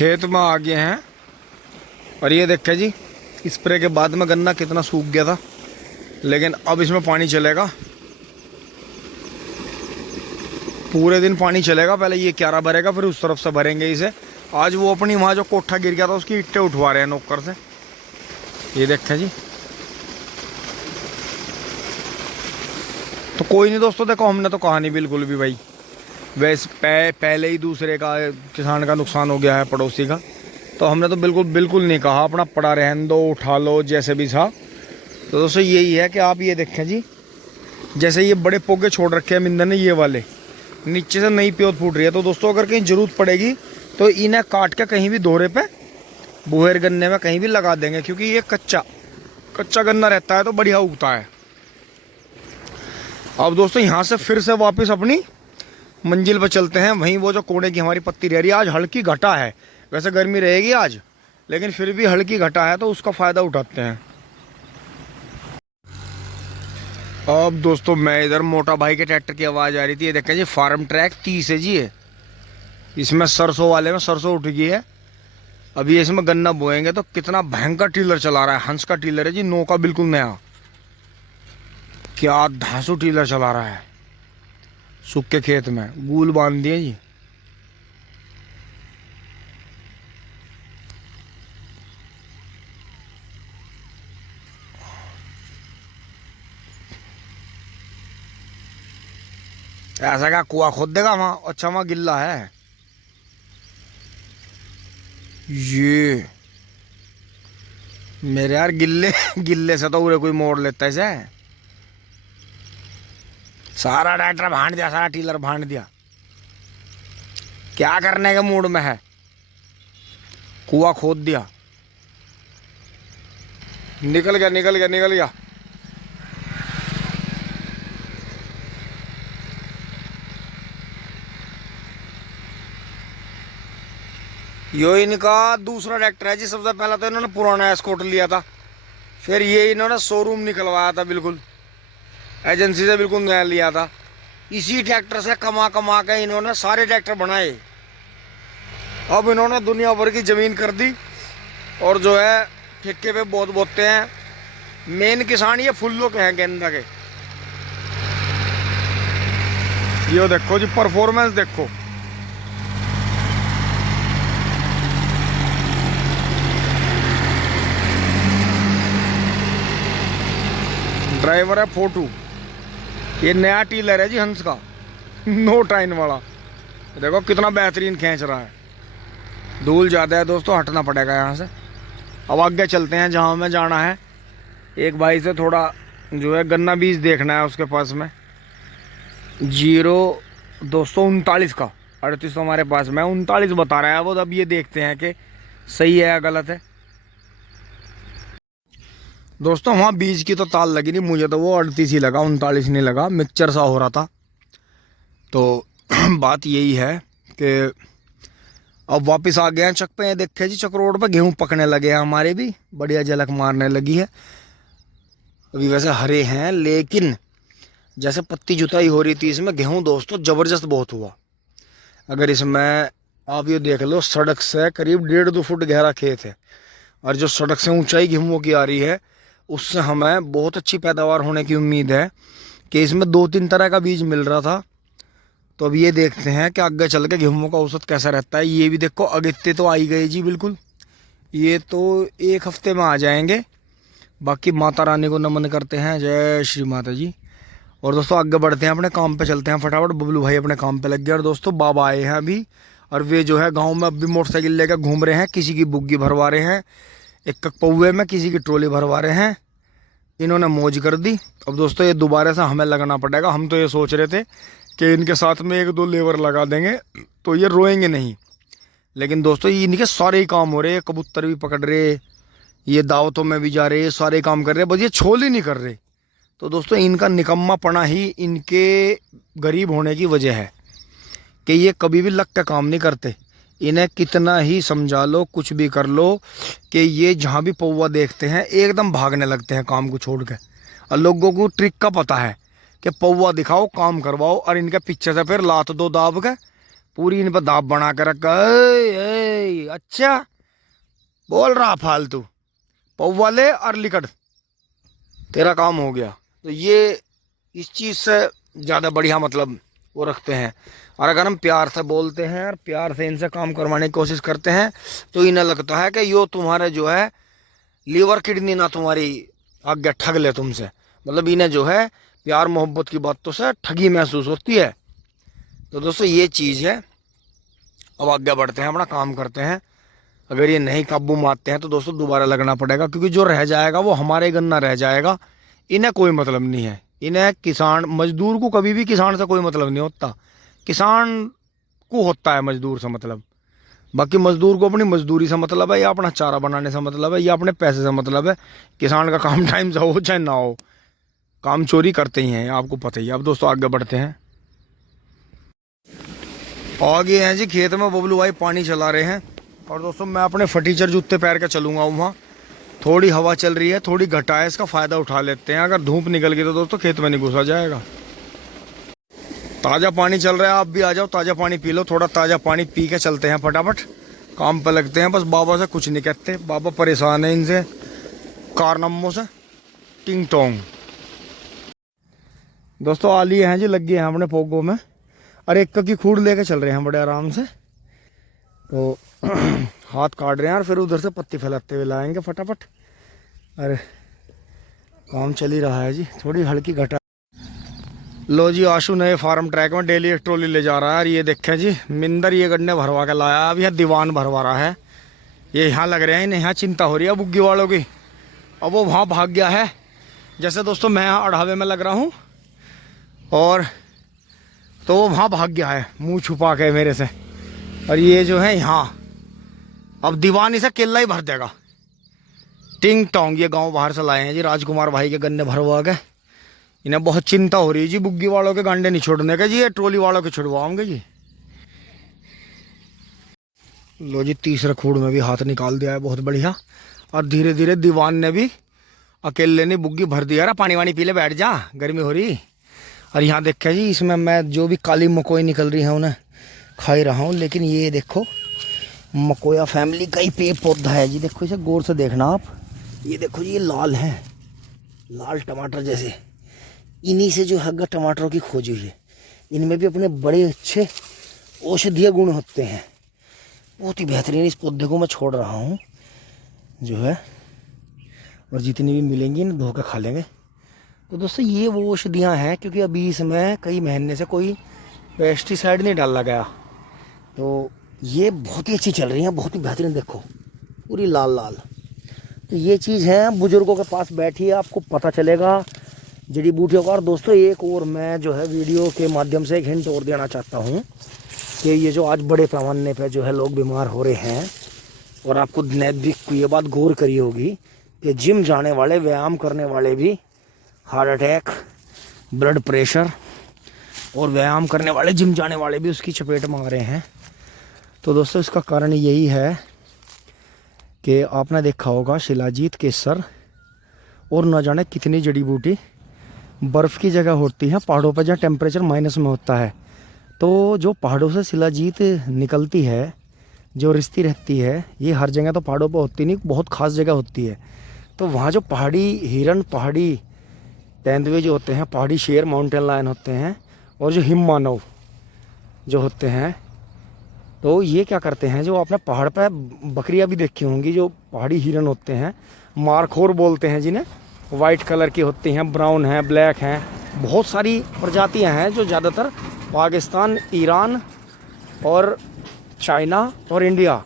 खेत में आ गए हैं और ये देखें जी, स्प्रे के बाद में गन्ना कितना सूख गया था, लेकिन अब इसमें पानी चलेगा, पूरे दिन पानी चलेगा। पहले ये क्यारा भरेगा, फिर उस तरफ से भरेंगे इसे। आज वो अपनी वहाँ जो कोठा गिर गया था उसकी ईंटें उठवा रहे हैं नौकर से। ये देखें जी। तो कोई नहीं दोस्तों, देखो हमने तो कहा नहीं बिल्कुल भी भाई, वैसे पहले ही दूसरे का किसान का नुकसान हो गया है, पड़ोसी का, तो हमने तो बिल्कुल नहीं कहा अपना पड़ा रहने दो, उठा लो जैसे भी था। तो दोस्तों यही है कि आप ये देखें जी, जैसे ये बड़े पोगे छोड़ रखे हैं मिंदर ने, ये वाले नीचे से नई प्योत फूट रही है। तो दोस्तों अगर कहीं ज़रूरत पड़ेगी तो इन्हें काट के कहीं भी दोहरे पे बुहेर गन्ने में कहीं भी लगा देंगे, क्योंकि ये कच्चा गन्ना रहता है तो बढ़िया उगता है। अब दोस्तों यहाँ से फिर से वापस अपनी मंजिल पर चलते हैं। वहीं वो जो कोड़े की हमारी पत्ती रह रही है, आज हल्की घटा है, वैसे गर्मी रहेगी आज, लेकिन फिर भी हल्की घटा है तो उसका फ़ायदा उठाते हैं। अब दोस्तों मैं इधर मोटा भाई के ट्रैक्टर की आवाज़ आ रही थी। ये देखें जी, फार्म ट्रैक 30 है जी। ये इसमें सरसों वाले में सरसों उठ गई है। अभी इसमें गन्ना बोएंगे तो कितना भयंकर टीलर चला रहा है, हंस का टीलर है जी, नो का बिल्कुल नया। क्या धांसू टीलर चला रहा है, सूखे खेत में गूल बांध दिए जी। ऐसा क्या कुआं खोद देगा वहां? अच्छा वहां गिल्ला है। ये मेरे यार गिल्ले से तो पूरे कोई मोड़ लेता है इसे। सारा ट्रैक्टर भांड दिया, सारा टीलर भांड दिया। क्या करने के मूड में है? कुआं खोद दिया। निकल गया। यो इनका दूसरा ट्रैक्टर है जी। सबसे पहला तो इन्होंने पुराना एस्कॉर्ट लिया था, फिर ये इन्होंने शोरूम निकलवाया था, बिल्कुल एजेंसी से बिल्कुल नया लिया था। इसी ट्रैक्टर से कमा के इन्होंने सारे ट्रैक्टर बनाए। अब इन्होंने दुनिया भर की ज़मीन कर दी और जो है ठेके पे बहुत बोते हैं। मेन किसान ये फुल्लो के हैं, गेंदा के। ये देखो जी, परफॉर्मेंस देखो। ड्राइवर है फोटू। ये नया टीलर है जी हंस का, नो टाइन वाला। देखो कितना बेहतरीन खींच रहा है। धूल ज़्यादा है दोस्तों, हटना पड़ेगा यहाँ से। अब आगे चलते हैं जहाँ हमें जाना है। एक भाई से थोड़ा जो है गन्ना बीज देखना है उसके पास में। 0239 का 38 तो हमारे पास में 39 बता रहा है वो। अब ये देखते हैं कि सही है या गलत है। दोस्तों वहाँ बीज की तो ताल लगी नहीं, मुझे तो वो 38 ही लगा, 39 नहीं लगा, मिक्सचर सा हो रहा था। तो बात यही है कि अब वापस आ गए हैं चक पे। देखे जी, चक रोड पे गेहूं पकने लगे हैं हमारे भी, बढ़िया झलक मारने लगी है। अभी वैसे हरे हैं, लेकिन जैसे पत्ती जुताई हो रही थी इसमें गेहूं दोस्तों ज़बरदस्त बहुत हुआ। अगर इसमें आप ये देख लो, सड़क से करीब 1.5-2 फुट गहरा खेत है, और जो सड़क से ऊंचाई गेहूं की आ रही है उससे हमें बहुत अच्छी पैदावार होने की उम्मीद है। कि इसमें 2-3 तरह का बीज मिल रहा था। तो अब ये देखते हैं कि आगे चल के गेहूं का औसत कैसा रहता है। ये भी देखो अगत्ते तो आई गए जी, बिल्कुल। ये तो 1 हफ्ते में आ जाएंगे। बाकी माता रानी को नमन करते हैं, जय श्री माता जी। और दोस्तों आगे बढ़ते हैं, अपने काम पे चलते हैं फटाफट। बबलू भाई अपने काम पे लग गए। और दोस्तों बाबा आए हैं अभी, और वे जो है गाँव में अब भी मोटरसाइकिल लेकर घूम रहे हैं। किसी की बुग्गी भरवा रहे हैं, एक पौवे में किसी की ट्रॉली भरवा रहे हैं। इन्होंने मौज कर दी। अब दोस्तों ये दोबारा से हमें लगना पड़ेगा। हम तो ये सोच रहे थे कि इनके साथ में 1-2 लेबर लगा देंगे तो ये रोएंगे नहीं, लेकिन दोस्तों ये इनके सारे ही काम हो रहे हैं। कबूतर भी पकड़ रहे, ये दावतों में भी जा रहे, ये सारे काम कर रहे, बस ये छोल ही नहीं कर रहे। तो दोस्तों इनका निकम्मापना ही इनके गरीब होने की वजह है कि ये कभी भी लग के काम नहीं करते। इन्हें कितना ही समझा लो, कुछ भी कर लो, कि ये जहाँ भी पौवा देखते हैं एकदम भागने लगते हैं काम को छोड़ के। और लोगों को ट्रिक का पता है कि पौवा दिखाओ, काम करवाओ, और इनके पीछे से फिर लात दो दाब के, पूरी इन पर दाब बना के रखा है। गई। अच्छा बोल रहा फालतू, पौवा ले और लिकड़, तेरा काम हो गया। तो ये इस चीज़ से ज़्यादा बढ़िया मतलब वो रखते हैं। और अगर हम प्यार से बोलते हैं और प्यार से इनसे काम करवाने की कोशिश करते हैं तो इन्हें लगता है कि यो तुम्हारे जो है लीवर किडनी ना तुम्हारी आगे ठग ले तुमसे। मतलब इन्हें जो है प्यार मोहब्बत की बातों से ठगी महसूस होती है। तो दोस्तों ये चीज़ है। अब आगे बढ़ते हैं, अपना काम करते हैं। अगर ये नहीं काबू में आते हैं तो दोस्तों दोबारा लगना पड़ेगा, क्योंकि जो रह जाएगा वो हमारे गन्ना रह जाएगा। इन्हें कोई मतलब नहीं है। इन्हें किसान मजदूर को कभी भी किसान से कोई मतलब नहीं होता, किसान को होता है मजदूर से मतलब। बाकी मजदूर को अपनी मजदूरी से मतलब है, या अपना चारा बनाने से मतलब है, या अपने पैसे से मतलब है। किसान का काम टाइम से हो चाहे ना हो, काम चोरी करते ही हैं, आपको पता ही है। अब दोस्तों आगे बढ़ते हैं। आगे हैं जी खेत में बबलू भाई पानी चला रहे हैं। और दोस्तों मैं अपने फटीचर जूते पैर के चलूँगा वहाँ। थोड़ी हवा चल रही है, थोड़ी घटा है, इसका फ़ायदा उठा लेते हैं। अगर धूप निकल गई तो दोस्तों खेत में नहीं घुसा जाएगा। ताज़ा पानी चल रहा है, आप भी आ जाओ, ताज़ा पानी पी लो। थोड़ा ताज़ा पानी पी के चलते हैं, फटाफट काम पर लगते हैं। बस बाबा से कुछ नहीं कहते, बाबा परेशान है इनसे कारनामों से। टिंग टोंग दोस्तों आ लिए हैं जी, लग गए हैं अपने पोगों में। और एक की खूड़ लेके चल रहे हैं बड़े आराम से। तो हाथ काट रहे हैं और फिर उधर से पत्ती फैलाते हुए लाएंगे फटाफट। अरे काम चल ही रहा है जी, थोड़ी हल्की घटा। लो जी आशु नए फार्म ट्रैक में डेली एक ट्रॉली ले जा रहा है। और ये देखें जी मिंदर ये गन्ने भरवा के लाया, अब यह दीवान भरवा रहा है। ये यहाँ लग रहे हैं, इन्हें यहाँ चिंता हो रही है बुग्गी वालों की। अब वो वहाँ भाग गया है। जैसे दोस्तों मैं यहाँ अढ़ावे में लग रहा हूँ, और तो वो वहाँ भाग गया है मुँह छुपा के मेरे से। और ये जो है यहाँ अब दीवान इसे केला ही भर देगा। टिंग टोंग ये गांव बाहर से लाए हैं जी, राजकुमार भाई के गन्ने भरवा के। इन्हें बहुत चिंता हो रही है जी बुग्गी वालों के गांडे नहीं छोड़ने के जी, ये ट्रॉली वालों के छुड़वाओगे जी। लो जी तीसरे खूड़ में भी हाथ निकाल दिया है, बहुत बढ़िया। और धीरे धीरे दीवान ने भी अकेले ने बुग्गी भर दिया। रहा पानी वानी पी ले, बैठ जा, गर्मी हो रही। और यहाँ देखे जी इसमें मैं जो भी काली मकोई निकल रही है उन्हें खा ही रहा हूँ। लेकिन ये देखो मकोया फैमिली का ही पेड़ पौधा है जी। देखो इसे गौर से देखना आप, ये देखो जी ये लाल है, लाल टमाटर जैसे। इन्हीं से जो है टमाटरों की खोज हुई है। इनमें भी अपने बड़े अच्छे औषधीय गुण होते हैं, बहुत ही बेहतरीन। इस पौधे को मैं छोड़ रहा हूँ जो है, और जितनी भी मिलेंगी इन्हें धो के खा लेंगे। तो दोस्तों ये वो औषधियाँ हैं, क्योंकि अभी इसमें कई महीने से कोई पेस्टिसाइड नहीं डाला गया। तो ये बहुत ही अच्छी चल रही हैं, बहुत ही बेहतरीन। देखो पूरी लाल लाल। तो ये चीज़ है, बुजुर्गों के पास बैठिए, आपको पता चलेगा जड़ी बूटियों का। और दोस्तों एक और मैं जो है वीडियो के माध्यम से एक हिंट और देना चाहता हूँ कि ये जो आज बड़े पैमाने पे जो है लोग बीमार हो रहे हैं, और आपको नैतिक ये बात गौर करी होगी कि जिम जाने वाले, व्यायाम करने वाले भी हार्ट अटैक, ब्लड प्रेशर, और व्यायाम करने वाले, जिम जाने वाले भी उसकी चपेट में आ रहे हैं। तो दोस्तों इसका कारण यही है कि आपने देखा होगा शिलाजीत, केसर और न जाने कितनी जड़ी बूटी बर्फ़ की जगह होती है पहाड़ों पर, जहाँ टेम्परेचर माइनस में होता है। तो जो पहाड़ों से शिलाजीत निकलती है, जो रिश्ती रहती है, ये हर जगह तो पहाड़ों पर होती नहीं, बहुत ख़ास जगह होती है। तो वहाँ जो पहाड़ी हिरन, पहाड़ी तेंदुए जो होते हैं, पहाड़ी शेर, माउंटेन लायन होते हैं, और जो हिम मानव जो होते हैं, तो ये क्या करते हैं, जो आपने पहाड़ पर बकरियां भी देखी होंगी, जो पहाड़ी हिरन होते हैं, मारखोर बोलते हैं जिन्हें, वाइट कलर की होती हैं, ब्राउन हैं, ब्लैक हैं, बहुत सारी प्रजातियां हैं जो ज़्यादातर पाकिस्तान, ईरान और चाइना और इंडिया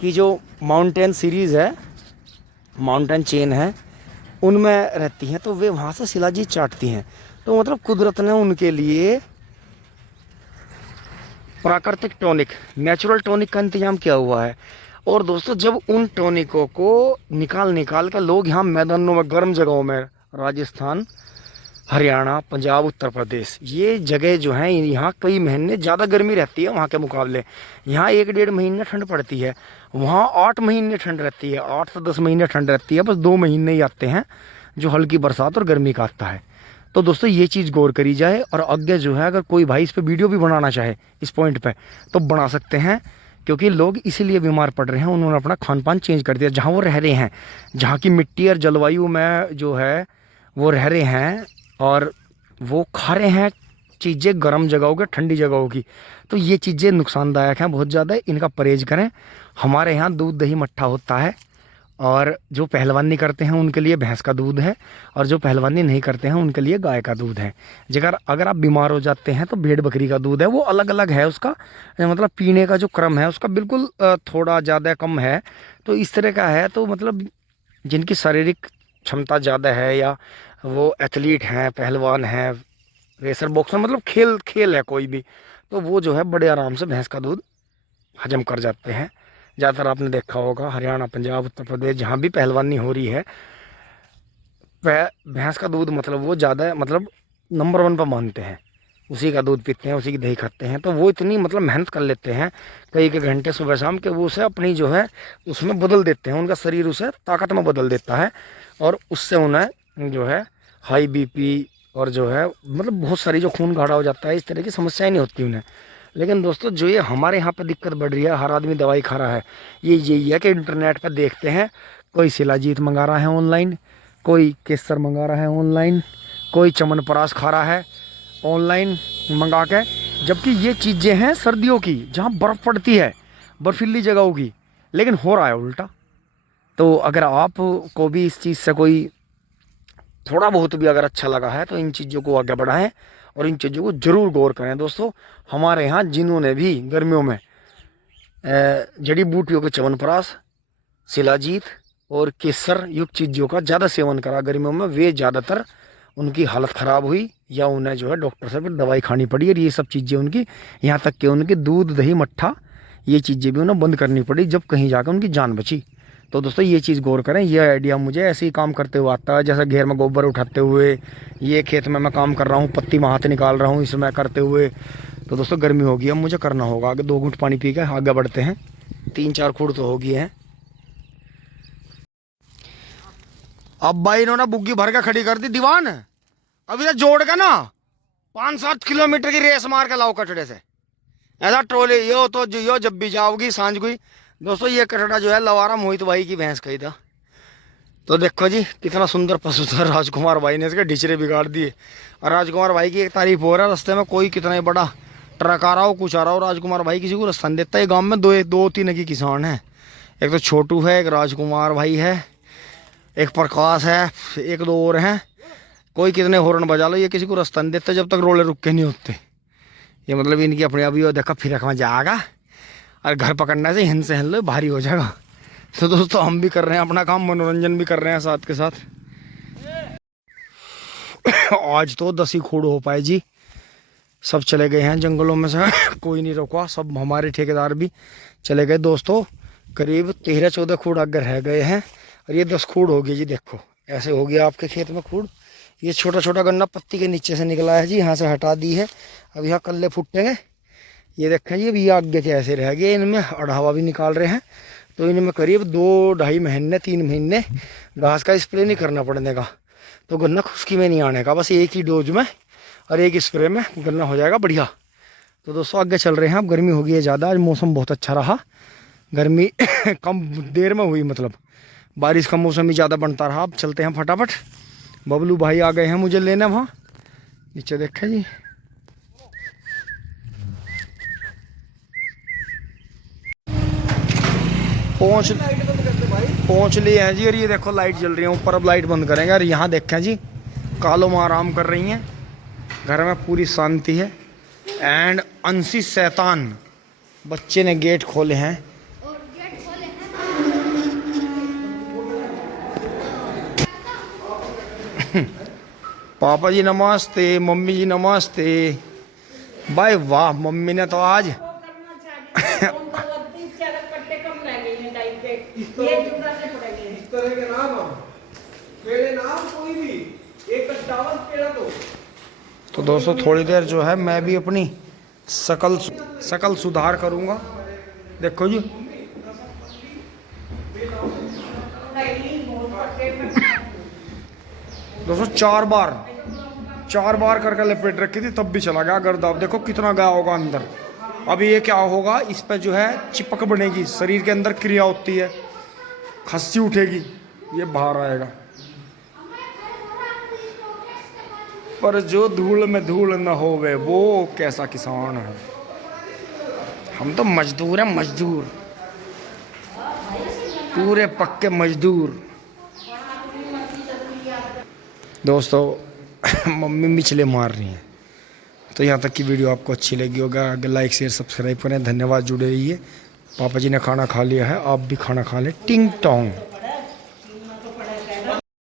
की जो माउंटेन सीरीज़ है, माउंटेन चेन है, उनमें रहती हैं। तो वे वहाँ से शिलाजीत चाटती हैं। तो मतलब कुदरत ने उनके लिए प्राकृतिक टॉनिक, नेचुरल टॉनिक का इंतजाम किया हुआ है। और दोस्तों जब उन टॉनिकों को निकाल कर लोग यहाँ मैदानों में, गर्म जगहों में, राजस्थान, हरियाणा, पंजाब, उत्तर प्रदेश, ये जगह जो हैं, यहाँ कई महीने ज़्यादा गर्मी रहती है वहाँ के मुकाबले। यहाँ 1-1.5 महीने ठंड पड़ती है, वहाँ 8 महीने ठंड रहती है, 8 से 10 महीने ठंड रहती है। बस 2 महीने ही आते हैं जो हल्की बरसात और गर्मी का आता है। तो दोस्तों ये चीज़ गौर करी जाए। और आगे जो है अगर कोई भाई इस पर वीडियो भी बनाना चाहे इस पॉइंट पे, तो बना सकते हैं, क्योंकि लोग इसीलिए बीमार पड़ रहे हैं, उन्होंने अपना खान पान चेंज कर दिया। जहाँ वो रह रहे हैं, जहाँ की मिट्टी और जलवायु में जो है वो रह रहे हैं, और वो खा रहे हैं चीज़ें गर्म जगहों की, ठंडी जगहों की, तो ये चीज़ें नुकसानदायक हैं बहुत ज़्यादा। इनका परहेज करें। हमारे यहाँ दूध दही मट्ठा होता है, और जो पहलवानी करते हैं उनके लिए भैंस का दूध है, और जो पहलवानी नहीं करते हैं उनके लिए गाय का दूध है। जगह अगर आप बीमार हो जाते हैं तो भेड़ बकरी का दूध है, वो अलग अलग है उसका, मतलब पीने का जो क्रम है उसका बिल्कुल थोड़ा ज़्यादा कम है। तो इस तरह का है। तो मतलब जिनकी शारीरिक क्षमता ज़्यादा है, या वो एथलीट हैं, पहलवान हैं, रेसर, बॉक्सर, मतलब खेल खेल है कोई भी, तो वो जो है बड़े आराम से भैंस का दूध हजम कर जाते हैं। ज़्यादातर आपने देखा होगा हरियाणा, पंजाब, उत्तर प्रदेश, जहाँ भी पहलवानी हो रही है, भैंस का दूध मतलब वो ज़्यादा मतलब नंबर 1 पर मानते हैं। उसी का दूध पीते हैं, उसी की दही खाते हैं। तो वो इतनी मतलब मेहनत कर लेते हैं कई कई घंटे सुबह शाम के, वो उसे अपनी जो है उसमें बदल देते हैं, उनका शरीर उसे ताकत में बदल देता है, और उससे उन्हें जो है हाई बीपी और जो है मतलब बहुत सारी जो खून गाढ़ा हो जाता है, इस तरह की समस्याएं नहीं होती उन्हें। लेकिन दोस्तों जो ये हमारे यहाँ पे दिक्कत बढ़ रही है, हर आदमी दवाई खा रहा है, ये यही है कि इंटरनेट पर देखते हैं, कोई शिलाजीत मंगा रहा है ऑनलाइन, कोई केसर मंगा रहा है ऑनलाइन, कोई चमनप्राश खा रहा है ऑनलाइन मंगा के, जबकि ये चीज़ें हैं सर्दियों की, जहाँ बर्फ़ पड़ती है, बर्फीली जगहों की, लेकिन हो रहा है उल्टा। तो अगर आप को भी इस चीज़ से कोई थोड़ा बहुत भी अगर अच्छा लगा है तो इन चीज़ों को आगे बढ़ाएं, और इन चीज़ों को ज़रूर गौर करें। दोस्तों हमारे यहाँ जिन्होंने भी गर्मियों में जड़ी बूटियों के च्यवनप्राश, शिलाजीत और केसर युक्त चीज़ों का ज़्यादा सेवन करा गर्मियों में, वे ज़्यादातर उनकी हालत ख़राब हुई, या उन्हें जो है डॉक्टर से फिर दवाई खानी पड़ी, और ये सब चीज़ें उनकी, यहाँ तक कि उनकी दूध दही मट्ठा, ये चीज़ें भी उन्हें बंद करनी पड़ी, जब कहीं जाकर उनकी जान बची। तो दोस्तों ये चीज़ गौर करें। ये आइडिया मुझे ऐसे ही काम करते हुए आता है, जैसे घेर में गोबर उठाते हुए, ये खेत में मैं काम कर रहा हूँ, पत्ती में हाथ निकाल रहा हूँ इसमें करते हुए। तो दोस्तों गर्मी होगी, अब मुझे करना होगा आगे। 2 घूंट पानी पी के आगे बढ़ते हैं। 3-4 खूड़ तो होगी है। अब भाई इन्होंने बुग्गी भर के खड़ी कर दी दीवान। अब इधर जोड़ के ना 5-7 किलोमीटर की रेस मार के लाओ कचड़े से, ऐसा ट्रोले यो तो यो जब भी जाओगी सांझ को। दोस्तों ये कचड़ा जो है लवारा मोहित भाई की भैंस का ही था। तो देखो जी कितना सुंदर पशु था, राजकुमार भाई ने इसके ढिचरे बिगाड़ दिए। और राजकुमार भाई की एक तारीफ हो रहा है, रास्ते में कोई कितना ही बड़ा ट्रक आ रहा हो, कुछ आ रहा हो, राजकुमार भाई किसी को रास्ता नहीं देता। ये गाँव में 2-3 की किसान है, एक तो छोटू है, एक राजकुमार भाई है, एक प्रकाश है, 1-2 और हैं। कोई कितने हॉर्न बजा लो, ये किसी को रास्ता नहीं देता जब तक रोले रुक के नहीं होते। ये मतलब इनकी अपने अभी देखा फिर रखवा जाएगा, और घर पकड़ने से हिंद से हिल लो भारी हो जाएगा। तो दोस्तों हम भी कर रहे हैं अपना काम, मनोरंजन भी कर रहे हैं साथ के साथ। आज तो 10 ही खूड़ हो पाए जी, सब चले गए हैं जंगलों में से। कोई नहीं रोका, सब हमारे ठेकेदार भी चले गए। दोस्तों करीब 13-14 खूड़ आगे रह गए हैं, और ये 10 खूड़ हो गई जी। देखो ऐसे हो गया आपके खेत में खूड़। ये छोटा छोटा गन्ना पत्ती के नीचे से निकला है जी, यहाँ से हटा दी है। अब यहाँ कल्ले फूटेंगे। ये देखें जी, अब ये आगे के ऐसे रह गए, इनमें अढ़ावा भी निकाल रहे हैं। तो इनमें करीब 2-2.5 महीने 3 महीने घास का स्प्रे नहीं करना पड़ने का, तो गन्ना खुश्की में नहीं आने का, बस एक ही डोज में और एक स्प्रे में गन्ना हो जाएगा बढ़िया। तो दोस्तों आगे चल रहे हैं। अब गर्मी हो गई है ज़्यादा, आज मौसम बहुत अच्छा रहा, गर्मी कम देर में हुई, मतलब बारिश का मौसम ही ज़्यादा बनता रहा। अब चलते हैं फटाफट। बबलू भाई आ गए हैं मुझे लेने, वहाँ नीचे देखें जी। पहुँच लिए हैं जी, और ये देखो लाइट जल रही है ऊपर। अब लाइट बंद करेंगे। और यहाँ देखें जी कालो माँ आराम कर रही हैं, घर में पूरी शांति है। एंड अंशी शैतान बच्चे ने गेट खोले हैं। पापा जी नमस्ते, मम्मी जी नमस्ते। भाई वाह, मम्मी ने तो आज इस तरह के नाम पेड़े नाम कोई भी एक कट्टावन पेड़ा तो दोस्तों थोड़ी देर जो है मैं भी अपनी शकल सुधार करूंगा। देखो जी दोस्तों 4 बार करके लपेट रखी थी, तब भी चला गया गर्द। आप देखो कितना गया होगा अंदर, अब ये क्या होगा, इस पर जो है चिपक बनेगी, शरीर के अंदर क्रिया होती है, खस्सी उठेगी, ये बाहर आएगा। पर जो धूल में धूल न होवे वो कैसा किसान है। हम तो मजदूर हैं, मजदूर, पूरे पक्के मजदूर। दोस्तों मम्मी मिचले मार रही हैं। तो यहाँ तक की वीडियो आपको अच्छी लगी होगा, अगर लाइक शेयर सब्सक्राइब करें। धन्यवाद, जुड़े रहिए। पापा जी ने खाना खा लिया है, आप भी खाना खा लें। टिंग टोंग।